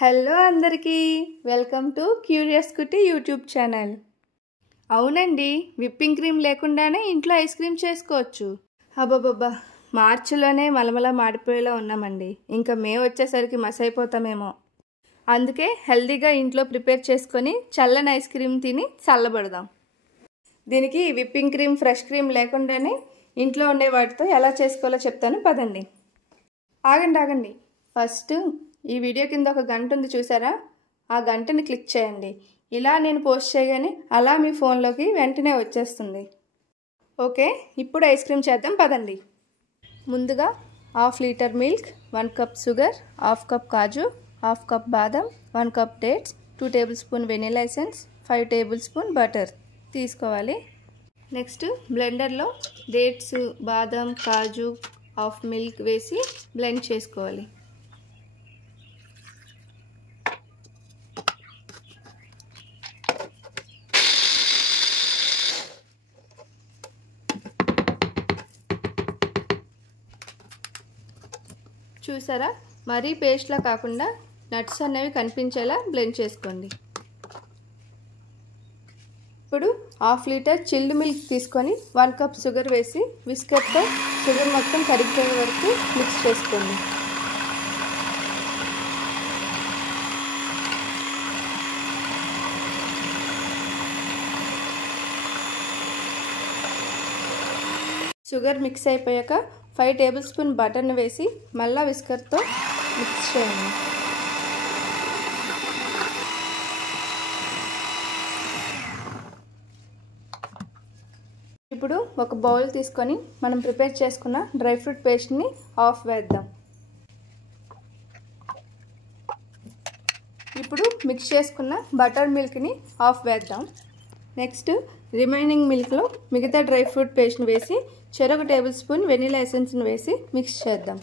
Hello అందరికీ welcome to curious Kutty YouTube channel. అవునండి, whipping cream లేకుండానే ఇంట్లో ఐస్ క్రీమ్ చేసుకోవచ్చు. అబ్బబ్బబ్బా, మార్చిలోనే మలమల మాడిపోయేలా ఉన్నామండి. ఇంకా మే వచ్చేసరికి మసైపోతామేమో. అందుకే హెల్తీగా ఇంట్లో ప్రిపేర్ చేసుకొని చల్లని ఐస్ క్రీమ్ తిని చల్లబడదాం. దీనికి విప్పింగ్ క్రీమ్, ఫ్రెష్ క్రీమ్ లేకుండానే ఇంట్లో ఉండే వాటితో ఎలా చేసుకోవాలో చెప్తాను, పదండి. ఆగండి, ఫస్ట్ ఈ వీడియో కింద ఒక గంట ఉంది చూసారా, ఆ గంటని క్లిక్ చేయండి. ఇలా నేను పోస్ట్ చేయగానే అలా మీ ఫోన్లోకి వెంటనే వచ్చేస్తుంది. ఓకే, ఇప్పుడు ఐస్ క్రీమ్ చేద్దాం, పదండి. ముందుగా 1/2 litre milk, 1 cup sugar, 1/2 cup కాజు, 1/2 కప్ బాదం, 1 cup dates, 2 tablespoon vanilla essence, 5 tablespoon butter తీసుకోవాలి. నెక్స్ట్ బ్లెండర్లో డేట్స్, బాదం, కాజు, హాఫ్ మిల్క్ వేసి బ్లెండ్ చేసుకోవాలి. చూసారా, మరీ పేస్ట్లా కాకుండా నట్స్ అనేవి కనిపించేలా బ్లెండ్ చేసుకోండి. ఇప్పుడు 1/2 లీటర్ చిల్డ్ మిల్క్ తీసుకొని 1 కప్ షుగర్ వేసి విస్కర్తో షుగర్ మొత్తం కరిగిపోయే వరకు మిక్స్ చేసుకోండి. షుగర్ మిక్స్ అయిపోయాక 5 టేబుల్ స్పూన్ బటర్ని వేసి మళ్ళీ విస్కర్తో మిక్స్ చేయండి. ఇప్పుడు ఒక బౌల్ తీసుకొని మనం ప్రిపేర్ చేసుకున్న డ్రై ఫ్రూట్ పేస్ట్ని హాఫ్ వేద్దాం. ఇప్పుడు మిక్స్ చేసుకున్న బటర్ మిల్క్ని హాఫ్ వేద్దాం. నెక్స్ట్ రిమైనింగ్ మిల్క్లో మిగతా డ్రై ఫ్రూట్ పేస్ట్ని వేసి చెరొక టేబుల్ స్పూన్ వెనిలా ఎసెన్స్ని వేసి మిక్స్ చేద్దాం.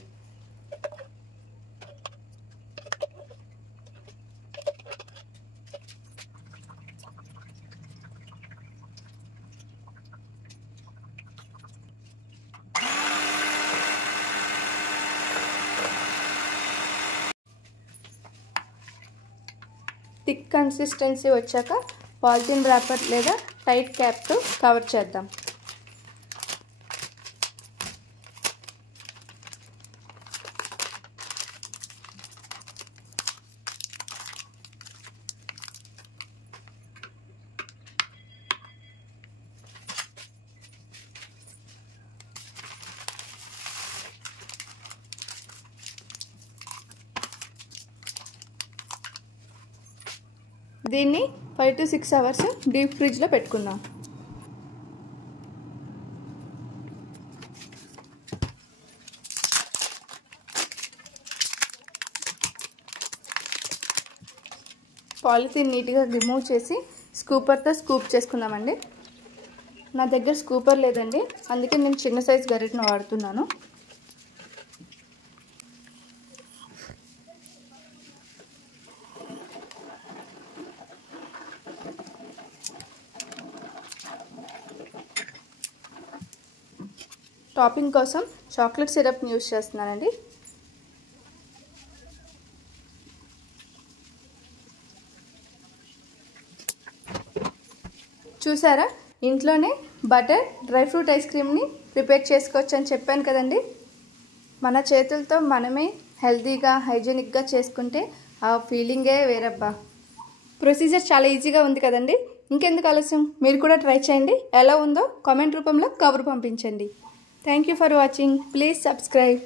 థిక్ కన్సిస్టెన్సీ వచ్చాక పాలిథిన్ ర్యాపర్ లేదా టైట్ క్యాప్తో కవర్ చేద్దాం. దీన్ని 5 to 6 అవర్స్ డీప్ ఫ్రిడ్జ్లో పెట్టుకుందాం. పాలిథిన్ నీట్గా రిమూవ్ చేసి స్కూపర్తో స్కూప్ చేసుకుందామండి. నా దగ్గర స్కూపర్ లేదండి, అందుకే నేను చిన్న సైజ్ గరిటెను వాడుతున్నాను. టాపింగ్ కోసం చాక్లెట్ సిరప్ని యూజ్ చేస్తున్నానండి. చూసారా, ఇంట్లోనే బటర్ డ్రై ఫ్రూట్ ఐస్ క్రీమ్ని ప్రిపేర్ చేసుకోవచ్చు అని చెప్పాను కదండి. మన చేతులతో మనమే హెల్తీగా, హైజీనిక్గా చేసుకుంటే ఆ ఫీలింగే వేరబ్బా. ప్రొసీజర్ చాలా ఈజీగా ఉంది కదండి. ఇంకెందుకు ఆలస్యం, మీరు కూడా ట్రై చేయండి. ఎలా ఉందో కామెంట్ రూపంలో కబురు పంపించండి. Thank you for watching. Please subscribe.